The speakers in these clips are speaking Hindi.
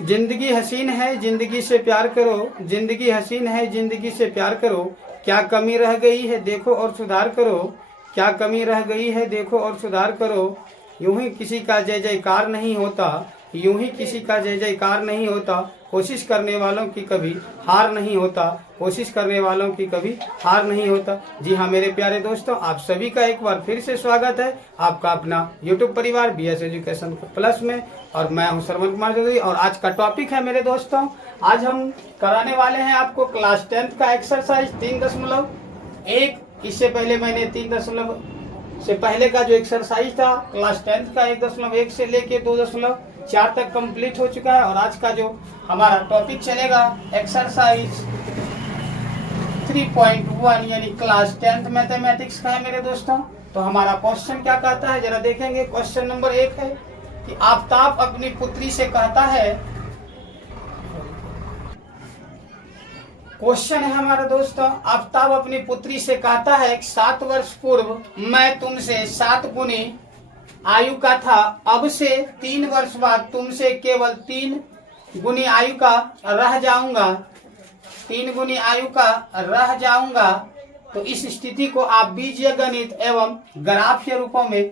जिंदगी हसीन है, जिंदगी से प्यार करो। जिंदगी हसीन है, जिंदगी से प्यार करो। क्या कमी रह गई है देखो और सुधार करो। क्या कमी रह गई है देखो और सुधार करो। यूं ही किसी का जय जयकार नहीं होता, यूं ही किसी का जय जयकार नहीं होता। कोशिश करने वालों की कभी हार नहीं होता, कोशिश करने वालों की कभी हार नहीं होता। जी हाँ मेरे प्यारे दोस्तों, आप सभी का एक बार फिर से स्वागत है आपका अपना YouTube परिवार BS एजुकेशन प्लस में। और मैं हूं श्रवण कुमार चौधरी। और आज का टॉपिक है मेरे दोस्तों, आज हम कराने वाले हैं आपको क्लास 10 का एक्सरसाइज 3.1। इससे पहले मैंने 3 से पहले का जो एक्सरसाइज था क्लास 10 का 1.1 से लेके 2.4 तक कंप्लीट हो चुका है। और आज का जो हमारा टॉपिक चलेगा एक्सरसाइज 3.1 यानी क्लास 10 मैथमेटिक्स का है मेरे दोस्तों। तो हमारा क्वेश्चन क्या कहता है जरा देखेंगे। क्वेश्चन नंबर 1 है कि आफताब अपनी पुत्री से कहता है, क्वेश्चन है हमारा दोस्तों, आफताब अपनी पुत्री से कहता है 7 वर्ष पूर्व मैं तुमसे 7 गुनी आयु का था, अब से 3 वर्ष बाद तुमसे केवल 3 गुनी आयु का रह जाऊंगा, 3 गुनी आयु का रह जाऊंगा। तो इस स्थिति को आप बीजगणित एवं ग्राफ के रूपों में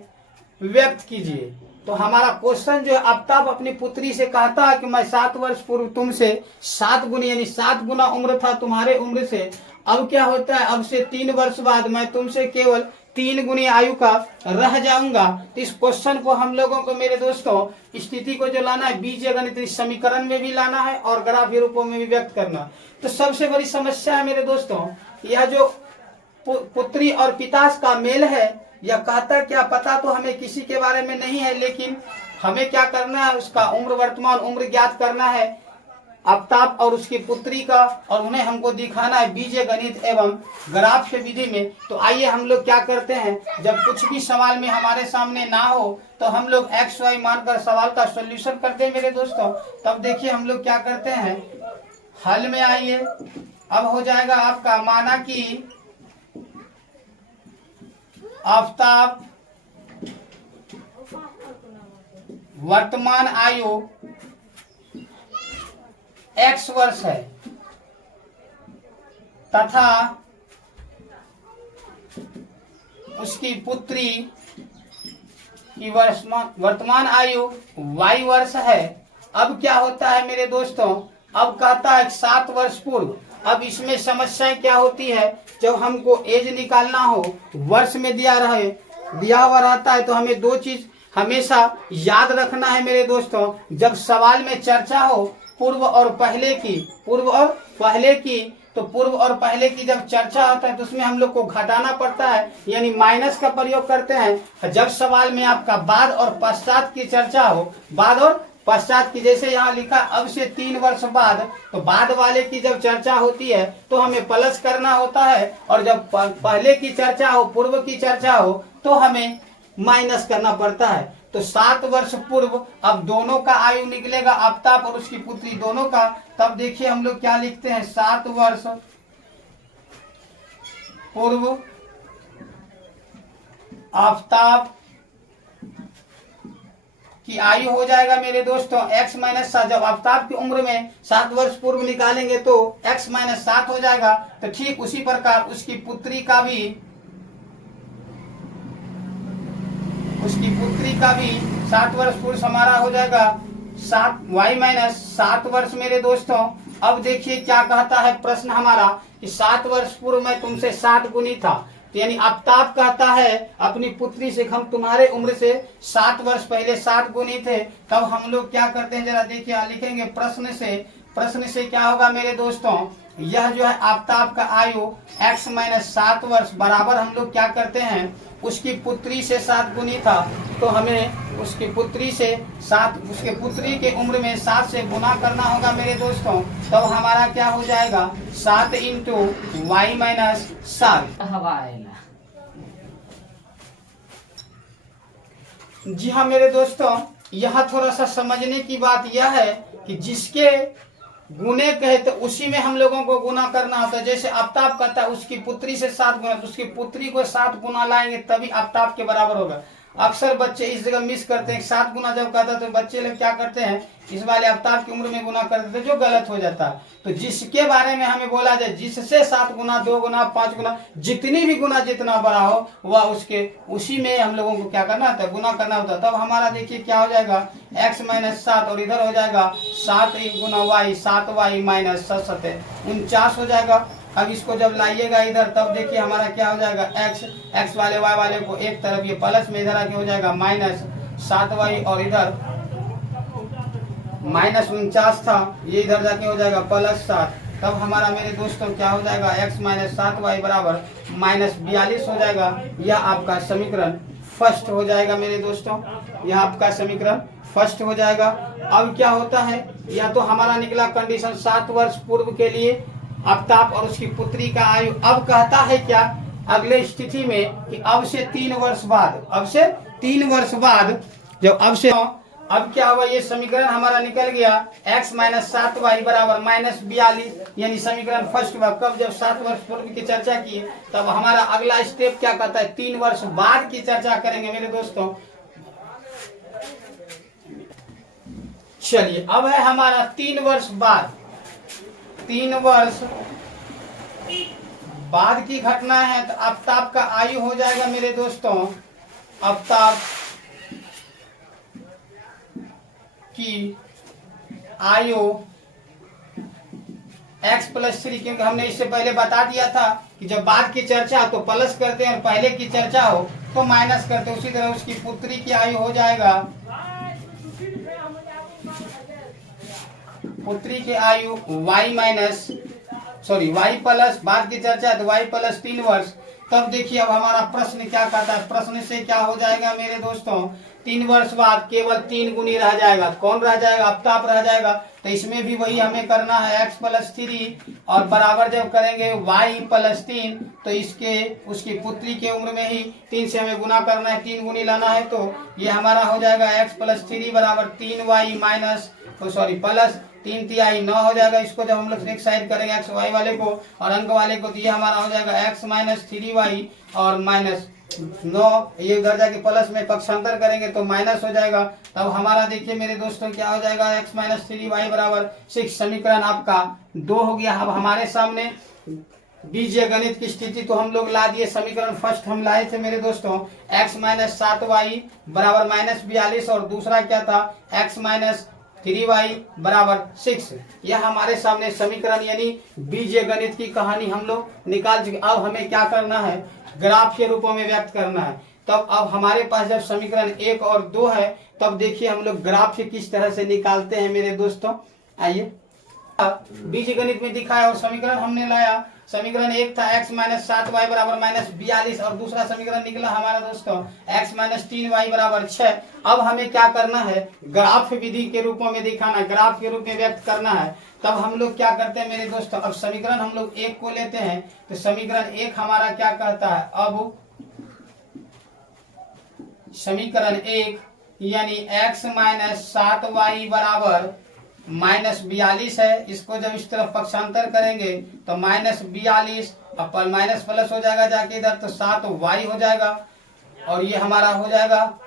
व्यक्त कीजिए। तो हमारा क्वेश्चन जो है, आफताब अपनी पुत्री से कहता है कि मैं 7 वर्ष पूर्व तुमसे 7 गुनी यानी 7 गुना उम्र था तुम्हारे उम्र से, अब क्या होता है, अब से 3 वर्ष बाद मैं तुमसे केवल 3 गुनी आयु का रह जाऊंगा। तो इस क्वेश्चन को हम लोगों को मेरे दोस्तों स्थिति को जो लाना है बीजगणित समीकरण में भी लाना है और ग्राफ के रूपों में भी व्यक्त करना। तो सबसे बड़ी समस्या है मेरे दोस्तों, यह जो पुत्री और पिता का मेल है, यह कहता क्या पता तो हमें किसी के बारे में नहीं है, लेकिन हमें क्या करना है, उसका उम्र वर्तमान उम्र ज्ञात करना है आफताब और उसकी पुत्री का, और उन्हें हमको दिखाना है बीजगणित एवं ग्राफ के विधि में। तो आइए हम लोग क्या करते हैं, जब कुछ भी सवाल में हमारे सामने ना हो तो हम लोग एक्स वाई मानकर सवाल का सॉल्यूशन करते हैं मेरे दोस्तों। तब देखिए हम लोग क्या करते हैं, हल में आइए। अब हो जाएगा आपका, माना कि आफताब वर्तमान आयु x वर्ष है तथा उसकी पुत्री की वर्तमान आयु y वर्ष है। अब क्या होता है मेरे दोस्तों, अब कहता है 7 वर्ष पूर्व। अब इसमें समस्याएं क्या होती है, जब हमको एज निकालना हो, वर्ष में दिया हुआ रहता है, तो हमें 2 चीज हमेशा याद रखना है मेरे दोस्तों। जब सवाल में चर्चा हो पूर्व और पहले की, तो पूर्व और पहले की जब चर्चा होता है तो उसमें हम लोग को घटाना पड़ता है, यानी माइनस का प्रयोग करते हैं। जब सवाल में आपका बाद और पश्चात की चर्चा हो, बाद और पश्चात की, जैसे यहाँ लिखा अब से 3 वर्ष बाद, तो बाद वाले की जब चर्चा होती है तो हमें प्लस करना होता है, और जब पहले की चर्चा हो, पूर्व की चर्चा हो, तो हमें माइनस करना पड़ता है। तो 7 वर्ष पूर्व, अब दोनों का आयु निकलेगा, आफताब और उसकी पुत्री दोनों का। तब देखिए हम लोग क्या लिखते हैं, 7 वर्ष पूर्व आफताब की आयु हो जाएगा मेरे दोस्तों x माइनस 7। जब आफताब की उम्र में 7 वर्ष पूर्व निकालेंगे तो x माइनस 7 हो जाएगा। तो ठीक उसी प्रकार उसकी पुत्री का भी 7 वर्ष पूर्व हमारा हो जाएगा 7 y माइनस 7 वर्ष मेरे दोस्तों। अब देखिए क्या कहता है प्रश्न हमारा कि 7 वर्ष पूर्व मैं तुमसे 7 गुनी था, यानी आफताब कहता है अपनी पुत्री से, हम तुम्हारे उम्र से 7 वर्ष पहले 7 गुनी थे। तब हम लोग क्या करते हैं जरा देखिए, लिखेंगे प्रश्न से क्या होगा मेरे दोस्तों, यह जो है आफताब का आयु x माइनस 7 वर्ष बराबर हम लोग क्या करते हैं, उसकी पुत्री से 7 गुनी था, तो हमें उसकी पुत्री के उम्र में 7 से गुना करना होगा मेरे दोस्तों। तब हमारा क्या हो जाएगा, 7 इंटू वाई माइनस 7। जी हाँ मेरे दोस्तों, यहाँ थोड़ा सा समझने की बात यह है कि जिसके गुने कहे तो उसी में हम लोगों को गुना करना होता है। जैसे आफताब कहता है उसकी पुत्री से 7 गुना, तो उसकी पुत्री को 7 गुना लाएंगे तभी आफताब के बराबर होगा। अक्सर बच्चे इस जगह मिस करते हैं। 7 गुना जब कहता है तो बच्चे लोग क्या करते हैं, इस वाले आफ्ताब की उम्र में गुना कर देते हैं, जो गलत हो जाता है। तो जिसके बारे में हमें बोला जाए, जिससे 7 गुना, 2 गुना, 5 गुना, जितनी भी गुना जितना बड़ा हो वह उसके उसी में हम लोगों को क्या करना होता है, गुना करना होता है। तब हमारा देखिए क्या हो जाएगा, x माइनस 7 और इधर हो जाएगा 7 गुना y, 7y माइनस 7 49 हो जाएगा। अब इसको जब लाइएगा इधर तब देखिए हमारा क्या हो जाएगा, x वाले y वाले को एक तरफ ये प्लस में इधर आके हो जाएगा माइनस 7y और इधर माइनस 49 था, ये इधर जाके हो जाएगा प्लस 7। तब हमारा मेरे दोस्तों क्या हो जाएगा, x माइनस 7y बराबर माइनस 42 हो जाएगा। यह आपका समीकरण फर्स्ट हो जाएगा मेरे दोस्तों, यह आपका समीकरण फर्स्ट हो जाएगा। अब क्या होता है, यह तो हमारा निकला कंडीशन 7 वर्ष पूर्व के लिए आफ्ताब और उसकी पुत्री का आयु। अब कहता है क्या अगले स्थिति में कि अब से 3 वर्ष बाद, अब से 3 वर्ष बाद जब अब से, अब क्या हुआ, ये समीकरण हमारा निकल गया x माइनस 7y बराबर माइनस 42, यानी समीकरण फर्स्ट हुआ। कब, जब 7 वर्ष पूर्व की चर्चा की। तब हमारा अगला स्टेप क्या कहता है, 3 वर्ष बाद की चर्चा करेंगे मेरे दोस्तों। चलिए अब है हमारा 3 वर्ष बाद, 3 वर्ष बाद की घटना है। तो आफ्ताब का आयु हो जाएगा मेरे दोस्तों, आफ्ताब की आयु x प्लस 3, क्योंकि हमने इससे पहले बता दिया था कि जब बाद की चर्चा तो प्लस करते हैं और पहले की चर्चा हो तो माइनस करते हैं। उसी तरह उसकी पुत्री की आयु हो जाएगा, पुत्री की आयु y माइनस y प्लस, बाद की चर्चा है तो y प्लस 3 वर्ष। तब देखिए अब हमारा प्रश्न क्या कहता है, प्रश्न से क्या हो जाएगा मेरे दोस्तों, 3 वर्ष बाद केवल 3 गुनी रह जाएगा। कौन रह जाएगा, आफ्ताब रह जाएगा। तो इसमें भी वही हमें करना है, x प्लस 3 और बराबर जब करेंगे y प्लस 3, तो इसके उसकी पुत्री के उम्र में ही 3 से हमें गुना करना है, 3 गुनी लाना है। तो ये हमारा हो जाएगा x प्लस 3 बराबर 3y माइनस प्लस 3 तिहाई 9 हो जाएगा। इसको जब हम लोग एक साइड करेंगे x y वाले को और अंक वाले को, तो ये हमारा हो जाएगा x माइनस 3y और माइनस 9, ये उधर जाके प्लस में पक्षांतर करेंगे तो माइनस हो जाएगा। तब हमारा देखिए मेरे दोस्तों क्या हो जाएगा, x माइनस 3y बराबर 6। समीकरण आपका 2 हो गया। अब हमारे सामने बीजीय गणित की स्थिति तो हम लोग ला दिए। समीकरण फर्स्ट हम लाए थे मेरे दोस्तों, x माइनस 7y बराबर माइनस 42 और दूसरा क्या था, x माइनस 3y बराबर 6। यह हमारे सामने समीकरण यानी बीजीय गणित की कहानी हम लोग निकाल चुके। अब हमें क्या करना है, ग्राफ के रूपों में व्यक्त करना है। तब अब हमारे पास जब समीकरण 1 और 2 है, तब देखिए हम लोग ग्राफ किस तरह से निकालते हैं मेरे दोस्तों। आइए, बीजीय गणित में दिखाया और समीकरण हमने लाया। समीकरण 1 था x माइनस 7y बराबर माइनस 42 और दूसरा समीकरण निकला हमारा दोस्तों x माइनस 3y बराबर 6। अब हमें क्या करना है, ग्राफ विधि के रूपों में दिखाना, ग्राफ के रूप में व्यक्त करना है। तब हम लोग क्या करते हैं मेरे दोस्तों, अब समीकरण हम लोग 1 को लेते हैं। तो समीकरण 1 हमारा क्या कहता है, अब समीकरण 1 यानी x माइनस 7y बराबर माइनस 42 है। इसको जब इस तरफ पक्षांतर करेंगे तो माइनस 42 और माइनस प्लस हो जाएगा जाके इधर, तो 7y हो जाएगा और ये हमारा हो जाएगा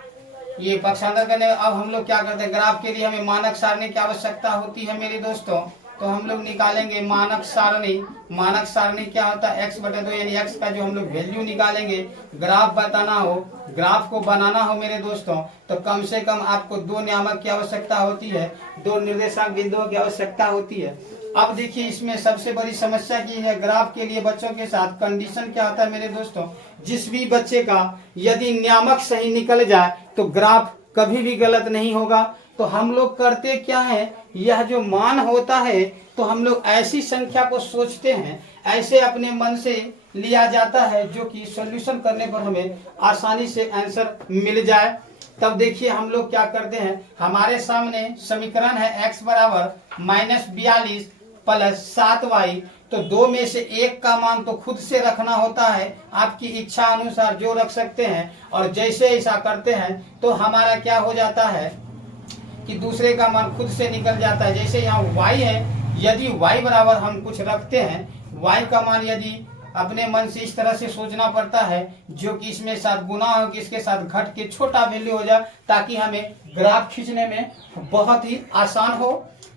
ये पक्षांतर करने। अब हम लोग क्या करते हैं, ग्राफ के लिए हमें मानक सारणी की आवश्यकता होती है मेरे दोस्तों। तो हम लोग निकालेंगे मानक सारणी। मानक सारणी क्या होता है, x/2 यानी x का जो हम लोग वैल्यू निकालेंगे। ग्राफ बताना हो, ग्राफ को बनाना हो मेरे दोस्तों, तो कम से कम आपको 2 नियामक की आवश्यकता होती है, 2 निर्देशांक बिंदुओं की आवश्यकता होती है। अब देखिए इसमें सबसे बड़ी समस्या की है ग्राफ के लिए बच्चों के साथ, कंडीशन क्या होता है मेरे दोस्तों, जिस भी बच्चे का यदि नियामक सही निकल जाए तो ग्राफ कभी भी गलत नहीं होगा। तो हम लोग करते क्या है, यह जो मान होता है तो हम लोग ऐसी संख्या को सोचते हैं, ऐसे अपने मन से लिया जाता है जो कि सॉल्यूशन करने पर हमें आसानी से आंसर मिल जाए। तब देखिए हम लोग क्या करते हैं, हमारे सामने समीकरण है x बराबर माइनस 42 प्लस 7y। तो 2 में से 1 का मान तो खुद से रखना होता है, आपकी इच्छा अनुसार जो रख सकते हैं। और जैसे ऐसा करते हैं तो हमारा क्या हो जाता है कि दूसरे का मान खुद से निकल जाता है। जैसे यहाँ y है, यदि y बराबर हम कुछ रखते हैं, y का मान यदि अपने मन से इस तरह से सोचना पड़ता है जो कि इसमें साथ गुना हो कि इसके साथ घट के छोटा वैल्यू हो जाए, ताकि हमें ग्राफ खींचने में बहुत ही आसान हो।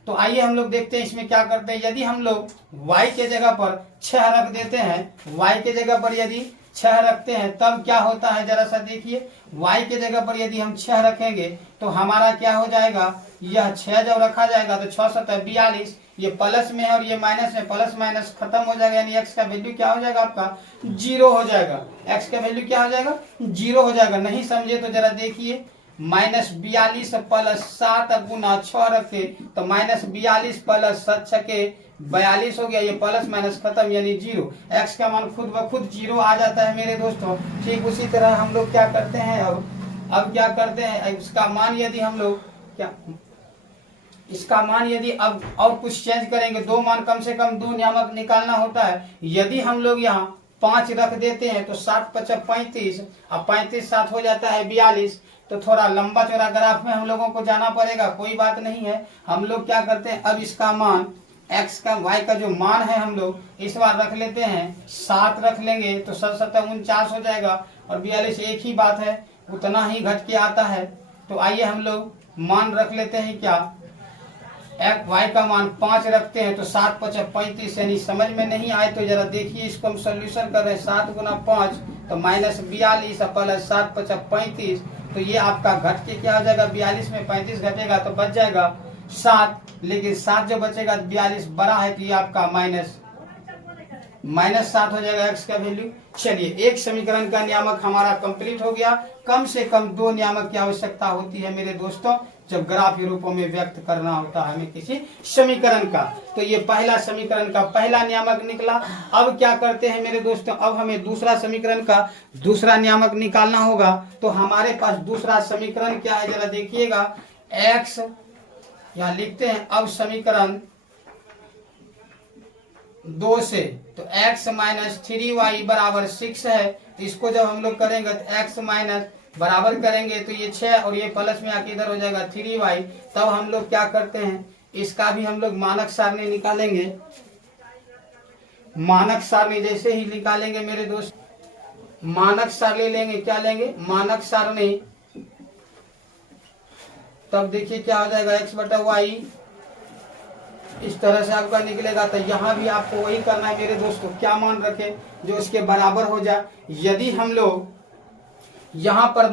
तो आइए हम लोग देखते हैं इसमें क्या करते हैं। यदि हम लोग y के जगह पर 6 रख देते हैं, y के जगह पर यदि 6 रखते हैं तब क्या होता है, जरा सा देखिए। y के जगह पर यदि हम 6 रखेंगे तो हमारा क्या हो जाएगा, यह 6 जब रखा जाएगा तो 6 7 42, ये प्लस में है और ये माइनस में, प्लस माइनस खत्म हो जाएगा, यानी x का वैल्यू क्या हो जाएगा, आपका 0 हो जाएगा। x का वैल्यू क्या हो जाएगा, 0 हो जाएगा। नहीं समझे तो जरा देखिए, -42 प्लस 7 गुना 6 रखे तो -42 प्लस 7 छके 42 हो गया, ये प्लस माइनस खत्म यानी 0। x का मान खुद ब खुद 0 आ जाता है मेरे दोस्तों। ठीक उसी तरह हम लोग क्या करते हैं, अब क्या करते हैं, इसका मान यदि हम लोग क्या, इसका मान यदि अब और कुछ चेंज करेंगे, दो मान कम से कम 2 नियामक निकालना होता है। यदि हम लोग यहाँ 5 रख देते हैं तो 7 5 35, अब 35 7 हो जाता है 42। तो थोड़ा लंबा चौड़ा ग्राफ में हम लोगों को जाना पड़ेगा, कोई बात नहीं है। हम लोग क्या करते हैं, अब इसका मान x का y का जो मान है हम लोग इस बार रख लेते हैं 7 रख लेंगे तो 7 7 49 हो जाएगा, और 42 एक ही बात है, उतना ही घट के आता है। तो आइए हम लोग मान रख लेते हैं क्या, y का मान 5 रखते हैं तो 7 5 35, यानी समझ में नहीं आए तो जरा देखिए, इसको हम सोल्यूशन कर रहे हैं। 7 गुना 5 तो -42 प्लस 7 5 35, तो ये आपका घट के क्या हो जाएगा, 42 में 35 घटेगा तो बच जाएगा 7, लेकिन 7 जो बचेगा 42 बड़ा है तो ये आपका -7 हो जाएगा x का वैल्यू। चलिए, एक समीकरण का नियामक हमारा कंप्लीट हो गया। कम से कम 2 नियामक की आवश्यकता होती है मेरे दोस्तों, जब ग्राफ के रूपों में व्यक्त करना होता है हमें किसी समीकरण का। तो ये पहला समीकरण का पहला नियामक निकला। अब क्या करते हैं मेरे दोस्तों, अब हमें दूसरा समीकरण का दूसरा नियामक निकालना होगा। तो हमारे पास दूसरा समीकरण क्या है, जरा देखिएगा। x यहाँ लिखते हैं, अब समीकरण 2 से, तो x माइनस 3y बराबर 6 है। इसको जब हम लोग करेंगे तो x माइनस बराबर करेंगे तो ये 6 और ये प्लस में आके इधर हो जाएगा 3y। तब हम लोग क्या करते हैं, इसका भी हम लोग मानक सारणी निकालेंगे। मानक सारणी जैसे ही निकालेंगे मेरे दोस्त, मानक सारणी लेंगे, क्या लेंगे, मानक सारणी। तब देखिए क्या हो जाएगा, x बटा वाई इस तरह से आपका निकलेगा। तो यहाँ भी आपको वही करना है मेरे दोस्तों, क्या मान रखें जो इसके बराबर हो जाए। यदि हम लोग यहाँ पर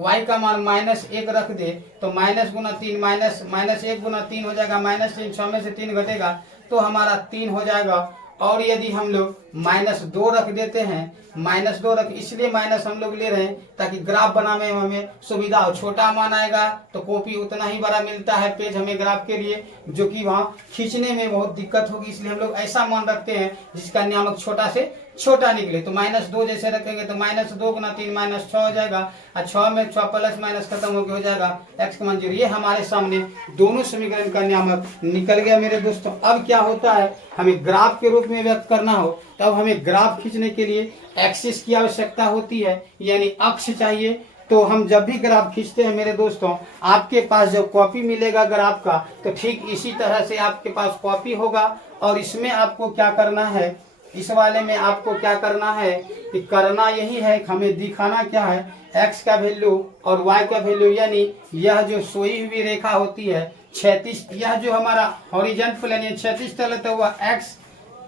y का मान -1 रख दे तो माइनस गुना 3 -1 गुना 3 हो जाएगा, -3, 6 में से 3 घटेगा तो हमारा 3 हो जाएगा। और यदि हम लोग -2 रख देते हैं, -2 रख, इसलिए माइनस हम लोग ले रहे हैं ताकि ग्राफ बनाने में हमें सुविधा हो। छोटा मान आएगा तो कॉपी उतना ही बड़ा मिलता है पेज हमें ग्राफ के लिए, जो कि वहाँ खींचने में बहुत दिक्कत होगी, इसलिए हम लोग ऐसा मान रखते हैं जिसका नियामक छोटा से छोटा निकले। तो -2 जैसे रखेंगे तो -2 गुना 3 -6 हो जाएगा, और 6 में 6 प्लस माइनस खत्म होकर हो जाएगा x का मान 0। ये हमारे सामने दोनों समीकरण का नियामक निकल गया मेरे दोस्तों। अब क्या होता है, हमें ग्राफ के रूप में व्यक्त करना हो तब हमें ग्राफ खींचने के लिए एक्सिस की आवश्यकता होती है, यानी अक्ष चाहिए। तो हम जब भी ग्राफ खींचते हैं मेरे दोस्तों, आपके पास जब कॉपी मिलेगा ग्राफ का तो ठीक इसी तरह से आपके पास कॉपी होगा, और इसमें आपको क्या करना है, इस वाले में आपको क्या करना है कि करना यही है, हमें दिखाना क्या है, x का वैल्यू और y का वैल्यू, यानी यह जो सोई हुई रेखा होती है क्षैतिज, यह जो हमारा हॉरिजॉन्टल प्लेन है क्षैतिज तल है, वह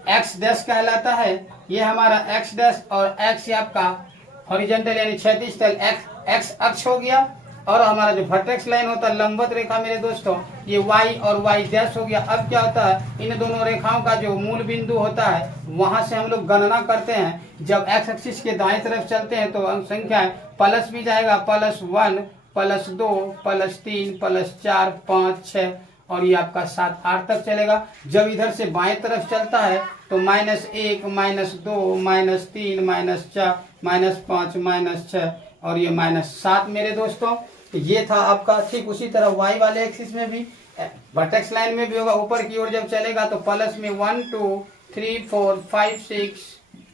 x डैश कहलाता है। ये हमारा x डैश और x आपका हॉरिजॉन्टल यानी क्षैतिज तल x अक्ष हो गया, और हमारा जो वर्टेक्स लाइन होता है लंबवत रेखा मेरे दोस्तों, ये y और y डैश हो गया। अब क्या होता है, इन दोनों रेखाओं का जो मूल बिंदु होता है वहां से हम लोग गणना करते हैं। जब x एक्सिस के दाएं तरफ चलते हैं तो अंक संख्या प्लस भी जाएगा, +1 +2 +3 +4 5 6 और ये आपका 7 8 तक चलेगा। जब इधर से बाएं तरफ चलता है तो -1 -2 -3 -4 -5 -6 और ये -7 मेरे दोस्तों। ये था आपका। ठीक उसी तरह y वाले एक्सिस में भी वर्टेक्स लाइन में भी होगा, ऊपर की ओर जब चलेगा तो प्लस में 1 2 3 4 5 6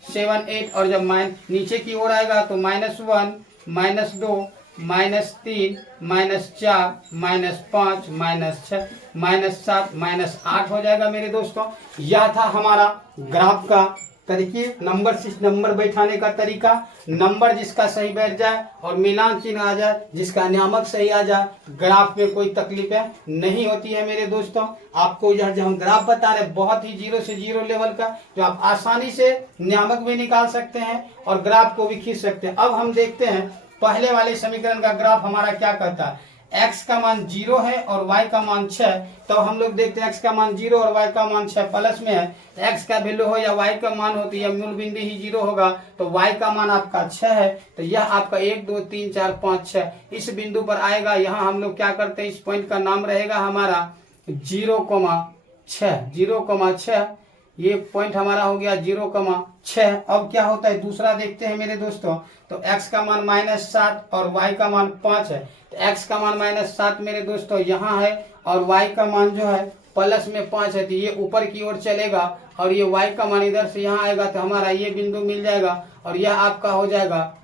7 8, और जब नीचे की ओर आएगा तो -1 -2 -3 -4 -5 -6 -7 -8 हो जाएगा मेरे दोस्तों। यह था हमारा ग्राफ का तरीके नंबर बैठाने का तरीका, नंबर जिसका सही बैठ जाए और मिलान चिन्ह आ जाए, जिसका नियामक सही आ जाए, ग्राफ में कोई तकलीफें नहीं होती है मेरे दोस्तों। आपको यह जो हम ग्राफ बता रहे हैं बहुत ही 0 से 0 लेवल का, जो आप आसानी से नियामक भी निकाल सकते हैं और ग्राफ को भी खींच सकते हैं। अब हम देखते हैं पहले वाले समीकरण का ग्राफ हमारा क्या कहता है। x का मान 0 है और y का मान 6, तो हम लोग देखते हैं x का मान 0 और y का मान 6 प्लस में है। x का वैल्यू हो या y का मान हो तो यह मूल बिंदु ही 0 होगा, तो y का मान आपका 6 है, तो यह आपका 1 2 3 4 5 6 इस बिंदु पर आएगा। यहाँ हम लोग क्या करते हैं, इस पॉइंट का नाम रहेगा हमारा 0,6। ये पॉइंट हमारा हो गया 0,6। अब क्या होता है दूसरा देखते हैं मेरे दोस्तों, तो x का मान -7 और y का मान 5 है। तो x का मान -7 मेरे दोस्तों यहाँ है और y का मान जो है प्लस में 5 है, तो ये ऊपर की ओर चलेगा और ये y का मान इधर से यहाँ आएगा, तो हमारा ये बिंदु मिल जाएगा और यह आपका हो जाएगा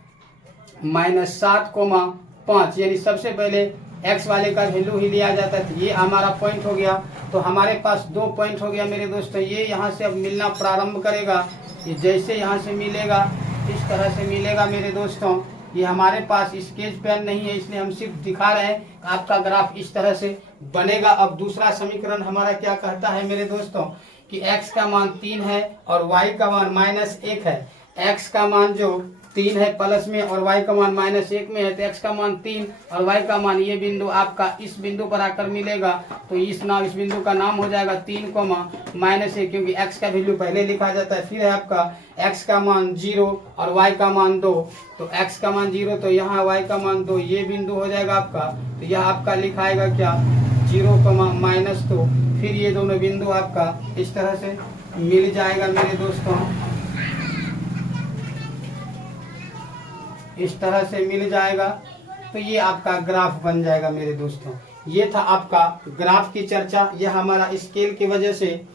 -7,5। यानी सबसे पहले x वाले का वैल्यू ही लिया जाता है, तो ये हमारा पॉइंट हो गया। तो हमारे पास 2 पॉइंट हो गया मेरे दोस्तों। ये यहाँ से अब मिलना प्रारंभ करेगा, ये जैसे यहाँ से मिलेगा इस तरह से मिलेगा मेरे दोस्तों। ये हमारे पास स्केच पेन नहीं है इसलिए हम सिर्फ दिखा रहे हैं, आपका ग्राफ इस तरह से बनेगा। अब दूसरा समीकरण हमारा क्या कहता है मेरे दोस्तों कि x का मान 3 है और y का मान -1 है। x का मान जो 3 है प्लस में और y का मान -1 में है, तो x का मान 3 और y का मान ये बिंदु आपका इस बिंदु पर आकर मिलेगा, तो इस बिंदु का नाम हो जाएगा 3,-1, क्योंकि x का वैल्यू पहले लिखा जाता है। फिर है आपका x का मान 0 और y का मान 2, तो x का मान 0 तो यहाँ y का मान 2, ये बिंदु हो जाएगा आपका। तो यह आपका लिखाएगा क्या 0,-2। फिर ये दोनों बिंदु आपका इस तरह से मिल जाएगा मेरे दोस्तों, इस तरह से मिल जाएगा। तो ये आपका ग्राफ बन जाएगा मेरे दोस्तों। ये था आपका ग्राफ की चर्चा। यह हमारा स्केल की वजह से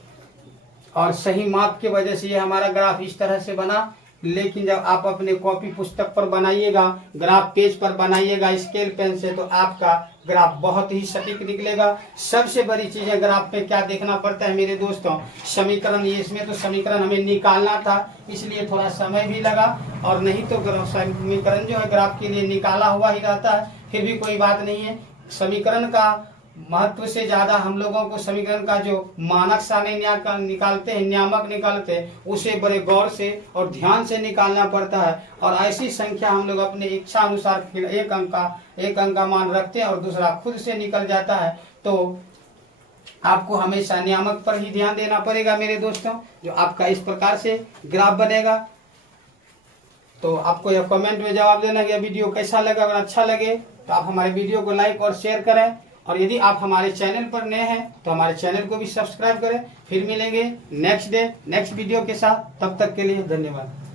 और सही माप की वजह से ये हमारा ग्राफ इस तरह से बना। लेकिन जब आप अपने कॉपी पुस्तक पर बनाइएगा, ग्राफ पेज पर बनाइएगा स्केल पेन से, तो आपका ग्राफ बहुत ही सटीक निकलेगा। सबसे बड़ी चीज है ग्राफ पे क्या देखना पड़ता है मेरे दोस्तों, समीकरण। ये इसमें तो समीकरण हमें निकालना था इसलिए थोड़ा समय भी लगा, और नहीं तो समीकरण जो है ग्राफ के लिए निकाला हुआ ही रहता है। फिर भी कोई बात नहीं है, समीकरण का महत्व से ज्यादा हम लोगों को समीकरण का जो मानक सारणी निकालते हैं, नियामक निकालते हैं, उसे बड़े गौर से और ध्यान से निकालना पड़ता है। और ऐसी संख्या हम लोग अपने इच्छा अनुसार एक अंक का मान रखते हैं और दूसरा खुद से निकल जाता है। तो आपको हमेशा नियामक पर ही ध्यान देना पड़ेगा मेरे दोस्तों। जो आपका इस प्रकार से ग्राफ बनेगा, तो आपको यह कमेंट में जवाब देना कि यह वीडियो कैसा लगा। अगर अच्छा लगे तो आप हमारे वीडियो को लाइक और शेयर करें, और यदि आप हमारे चैनल पर नए हैं तो हमारे चैनल को भी सब्सक्राइब करें। फिर मिलेंगे नेक्स्ट वीडियो के साथ, तब तक के लिए धन्यवाद।